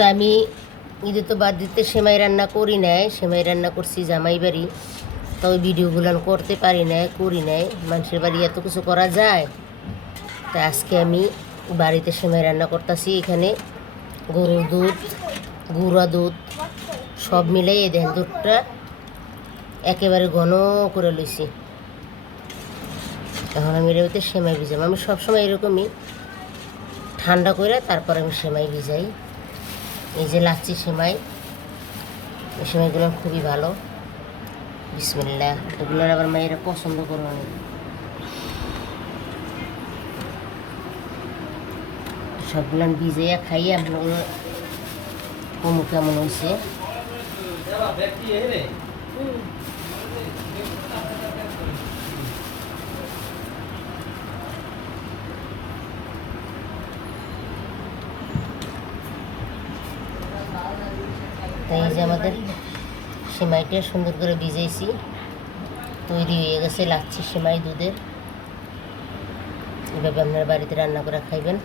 তো আমি ঈদে তো বাদ দিতে সেমাই রান্না করি নাই, সেমাই রান্না করছি জামাই বাড়ি। তো ওই ভিডিওগুলো আমি করতে পারি নাই, করি নাই। মানুষের বাড়ি এত কিছু করা যায়। তাই আজকে আমি বাড়িতে সেমাই রান্না করতেছি। এখানে গরুর দুধ, গুঁড়া দুধ সব মিলাই এই দেখেন দুধটা একেবারে ঘন করে লইছি। এখন আমি এর ভিতরে সেমাই ভিজাম। আমি সবসময় এরকমই ঠান্ডা করে তারপর আমি সেমাই ভিজাই। এই যে লাচ্ছি সেমাই, এই সেমাইগুলো খুবই ভালো। বিসমিল্লাহ। এগুলোর আবার মায়েরা পছন্দ করে অনেক। সবগুলো ভিজাইয়া খাইয়ে আপনাগুলো কমু কেমন হয়েছে। তাই এই যে আমাদের সেমাইটা সুন্দর করে ভিজাইছি, তৈরি হয়ে গেছে লাচ্ছি সেমাই দুধের। এভাবে আপনার বাড়িতে রান্না করে খাইবেন।